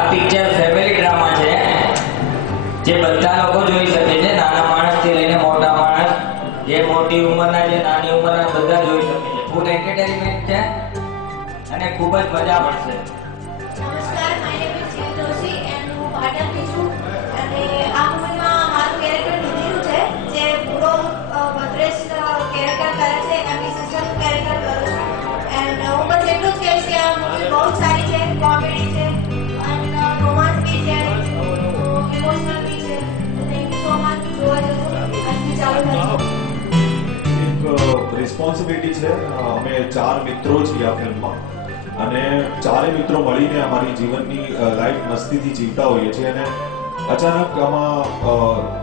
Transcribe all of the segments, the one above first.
આ picture family drama છે જે બધા લોકો જોઈ શકે છે, નાના માણસથી લઈને મોટા માણસ, જે મોટી ઉંમરના જે નાની ઉંમરના બધા જોઈ શકે છે. ફૂલ એન્ટરટેનમેન્ટ છે અને ખૂબ જ મજા પડશે. નમસ્કાર, my name is Jitu Joshi and હું પાટણથી છું અને આ મૂવીમાં મારું કેરેક્ટર નિધિનું છે જે પૂરો ભદ્રેશ કેરેક્ટર કરે છે, એમની સિસ્ટરનું કેરેક્ટર કરું છું. એન્ડ હું બસ એટલું જ કહીશ કે આ મૂવી બહુ જ સારી છે, કોમેડી છે અને રોમાન્સ બી છે, ઇમોશનલ બી છે. Thank you so much. જોવા જશું આજથી ચાલુ થશે. રિસ્પોન્સિબિલિટી છે. અમે 4 મિત્રો છીએ આ ફિલ્મમાં અને 4 મિત્રો મળીને અમારી જીવનની લાઈફ મસ્તીથી જીવતા હોઈએ છીએ અને અચાનક આમાં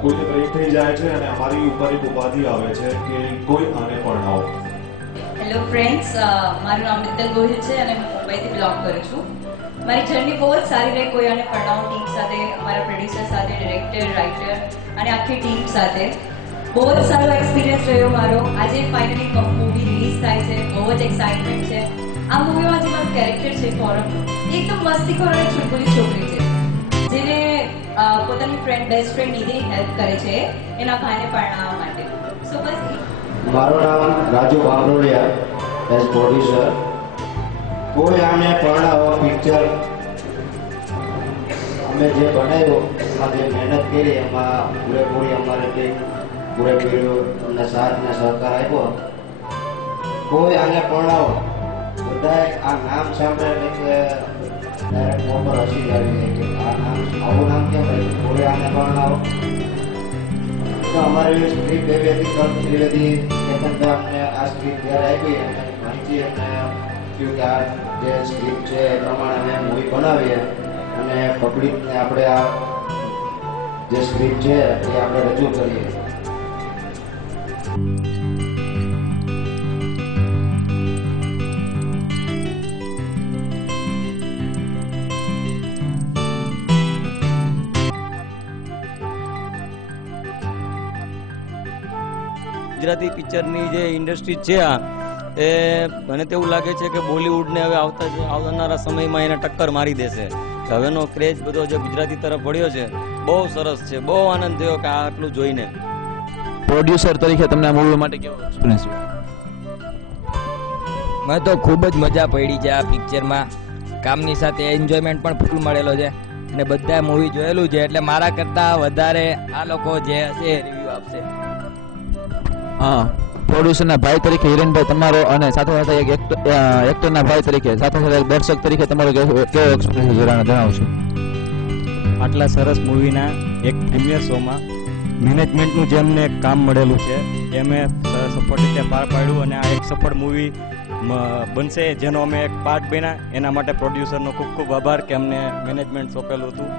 કોઈને બ્રેક થઈ જાય છે અને અમારી ઉપર એક ઉપાધિ આવે છે કે કોઈ આને પરણાવો. હેલો ફ્રેન્ડ્સ, મારું નામ મિત્તલ ગોહિલ છે અને હું મુંબઈથી બિલોંગ કરું છું. મારી જર્ની બહુ જ સારી રહી કોઈ આને પરણાવો ટીમ સાથે, અમારા પ્રોડ્યુસર સાથે, ડિરેક્ટર, રાઇટર અને આખી ટીમ સાથે. બહુ જ સારો એક્સપિરિયન્સ રહ્યો મારો. આજે ફાઇનલી મૂવી રિલીઝ થાય છે, બહુ જ એક્સાઇટમેન્ટ છે. આ મૂવીમાં જે મારું કેરેક્ટર છે ફોરમ, એકદમ મસ્તીખોર અને ચુલબુલી છોકરી છે જેને પોતાની બેસ્ટ ફ્રેન્ડ નિધિની હેલ્પ કરે છે એના ભાઈને પરણાવવા માટે. સો બસ. મારું નામ રાજુ બાંભરોડિયા, એઝ પ્રોડ્યુસર. કોઈ આને પરણાવો પિક્ચર અમે જે બનાવ્યો એમાં જે મહેનત કરી એમાં પૂરેપૂરી અમારે ટીમ પૂરેપૂરો અમને સાથ અને સહકાર આપ્યો. કોઈ આને પરણાવો બધાએ આ નામ સાંભળે કે ડાયરેક્ટ મોં પર હસી આવી જાય કે આ નામ આવું નામ કેમ રાખ્યું, કોઈ આને પરણાવો. તો અમારી સ્ક્રિપ્ટ એવી હતી, કર્મ ત્રિવેદી કેતનભાઈ અમને આ સ્ક્રિપ્ટ જ્યારે આપી અને માહિતી અમને કહ્યું કે આ જે સ્ક્રિપ્ટ છે એ પ્રમાણે અમે મૂવી બનાવીએ અને પબ્લિકને આપણે આ જે સ્ક્રિપ્ટ છે એ આપણે રજૂ કરીએ. ગુજરાતી પિક્ચરની જે ઇન્ડસ્ટ્રી છે આ એ મને તેવું લાગે છે કે બોલિવૂડને હવે આવનારા સમયમાં એને ટક્કર મારી દેશે. હવેનો ક્રેઝ બધો જે ગુજરાતી તરફ વળ્યો છે બહુ સરસ છે. બહુ આનંદ થયો કે આટલું જોઈને. પ્રોડ્યુસર તરીકે તમને આ મૂવી માટે કેવો એક્સપિરિયન્સ? મને તો ખૂબ જ મજા પડી છે આ પિક્ચરમાં. કામની સાથે એન્જોયમેન્ટ પણ ફૂલ મળેલો છે અને બધા મૂવી જોયેલું છે એટલે મારા કરતાં વધારે આ લોકો જે હશે રિવ્યૂ આપશે. હા, પ્રોડ્યુસરના ભાઈ તરીકે હિરેનભાઈ તમારો અને સાથે સાથે એક એક્ટરના ભાઈ તરીકે સાથે સાથે એક દર્શક તરીકે તમારો કેવો એક્સપિરિયન્સ જણાવશો? આટલા સરસ મૂવીના એક પ્રીમિયર શોમાં મેનેજમેન્ટનું જે અમને કામ મળેલું છે એ અમે સફળ રીતે પાર પાડ્યું અને આ એક સફળ મૂવી બનશે જેનો અમે એક પાર્ટ બન્યા. એના માટે પ્રોડ્યુસરનો ખૂબ ખૂબ આભાર કે અમને મેનેજમેન્ટ સોંપેલું હતું.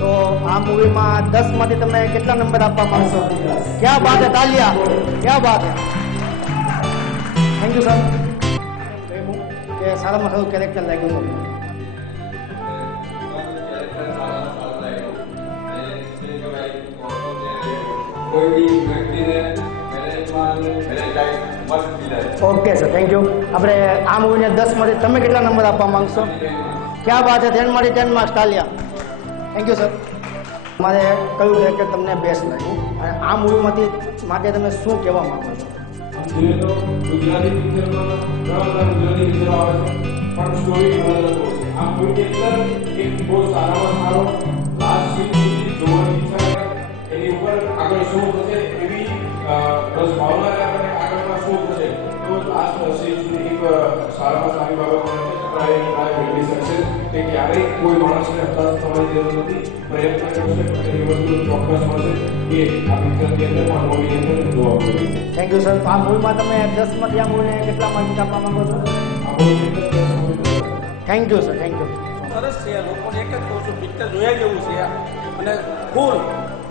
તો આ મૂવીમાં 10 માંથી તમે કેટલા નંબર આપવા માંગશો? ક્યાં બાત હે, તાલિયા, ક્યાં બાત હે. Thank you sir. કે સારામાં સારું કેરેક્ટર લાગ્યું તમને? Okay sir, thank you. આપણે આ મૂવીને 10 માંથી તમે કેટલા નંબર આપવા માંગશો? ક્યાં બાત હે, 10 માંથી 10 માર્ક્સ, તાલિયા. Thank you sir. મારે કયું કેરેક્ટર તમને બેસ્ટ લાગ્યું અને આ મૂવીમાંથી માટે તમે શું કહેવા માંગો છો? ગુજરાતી પિક્ચરમાં ઘણા ગુજરાતી પિક્ચરો આવે છે પણ સ્ટોરી અલગ અલગ હોય છે. આ મૂવી અંદર એક બહુ સારામાં સારો લાસ્ટ સીન સુધી જોવાની ઈચ્છા છે. એની ઉપર આગળ શું થશે એવી બસ ભાવના છે આપણે આગળમાં શું થશે તો લાસ્ટ સીન સુધી એક સારામાં સારી બાબત ટ્રાય મેળવી શકશે કે ક્યારેય કોઈ માણસને હતાશ થવાની જરૂર નથી. પ્રયત્ન કરશે અને એ વસ્તુ ચોક્કસ મળશે. એ આ પિક્ચરની અંદર પણ મૂવીની અંદર જોવા મળે. Thank you sir. આ મૂવીમાં તમે 10 માંથી આ મૂવીને કેટલા માર્ક આપવા માંગો છો? Thank you sir, thank you. સરસ છે. લોકોને એક જ કહું છું પિક્ચર જોયા જેવું છે અને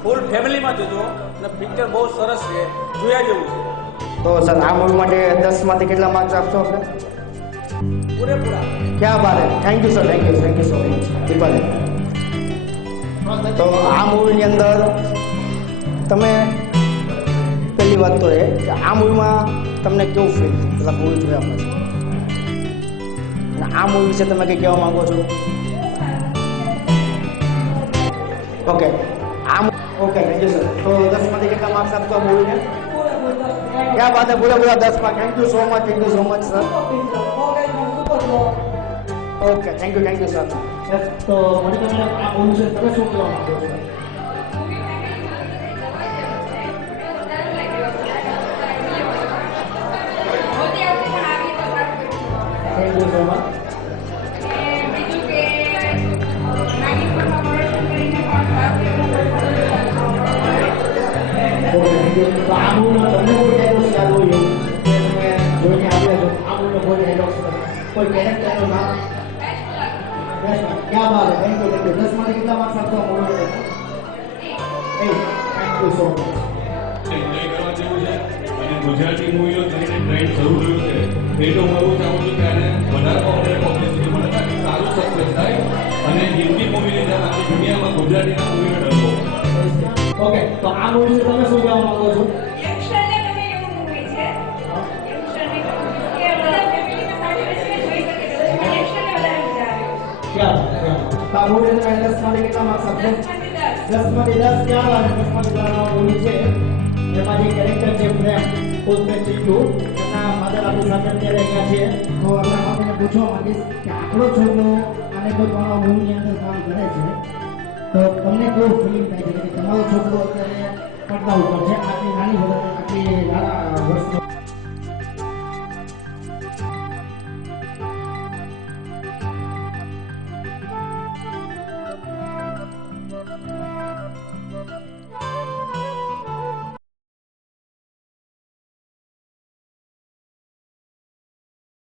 ફૂલ ફેમિલીમાં જોજો અને પિક્ચર બહુ સરસ છે, જોયા જેવું છે. તો સર આ મૂવી માટે 10 માંથી કેટલા માર્ક્સ આપશો આપણે? પૂરેપૂરા. ક્યાં બાત હે. Thank you sir, thank you so much. Dipali. તો આ મૂવીની અંદર તમે પહેલી વાત તો એ કે આ મૂવીમાં તમને કેવું ફીલ થયું પેલા મૂવી જોયા પછી અને આ મૂવી વિશે તમે કંઈ કહેવા માંગો છો? Okay okay thank you sir. તો 10 માંથી કેટલા માર્ક્સ આપશો આ મૂવીને? ક્યાં બાત હે, પૂરા 10 માં. Thank you so much sir. Okay thank you sir. તો મને તમને આ મૂવી વિશે તમે શું કહેવા માંગો છો? Thank you so much. તો આ મૂવીમાં તમને કોઈ ડાયલોગ યાદ હોય એવું કે તમે જોઈને આવ્યા છો આ મૂવીનો કોઈ ડાયલોગ કોઈ કેરેક્ટરનું નામ? ક્યાં બાત હે, થેન્ક યુ. 10 માંથી કેટલા માર્ક્સ આપશો આ મૂવીને? 8. Thank you so much. Enjoy કરવા જેવું છે અને ગુજરાતી મૂવીનો જઈને ટ્રેન્ડ શરૂ થયું છે એ તો હું એવું ચાહું છું કે આને વધારે પબ્લિસિટી મળે તાકી સારું સક્સેસ થાય અને હિન્દી મૂવીની જેમ આખી દુનિયામાં ગુજરાતીના મૂવીનો ડંકો. ઓકે તો આ મૂવી વિશે તમે શું કહેવા માંગો છો? યંગસ્ટરને ગમે એવું મૂવી છે. યંગસ્ટરને ગમે કે બધા ફેમિલીમાં સાથે બેસીને જોઈ શકે છે. પણ યંગસ્ટરને વધારે મજા આવે. ક્યાં તો આ મૂવી તમે 10 માંથી કેટલા માર્ક્સ આપશો? 10 માંથી 10. ક્યાં વાત છે? 10 માંથી 10 મૂવી છે એમાં જે કેરેક્ટર છે પ્રેમ ઉર્ફે ચીટુ, એના ફાધર આપણી સાથે અત્યારે અહીંયા છે. તો આપણા ફાધરને પૂછવા માંગીશ કે આપણો છોકરો આને કોઈ પણ મૂવીની અંદર કામ કરે છે તો તમને કેવું ફિલિંગ થાય છે કે તમારો છોકરો અત્યારે પડદા ઉપર છે, આટલી નાની વખત આટલી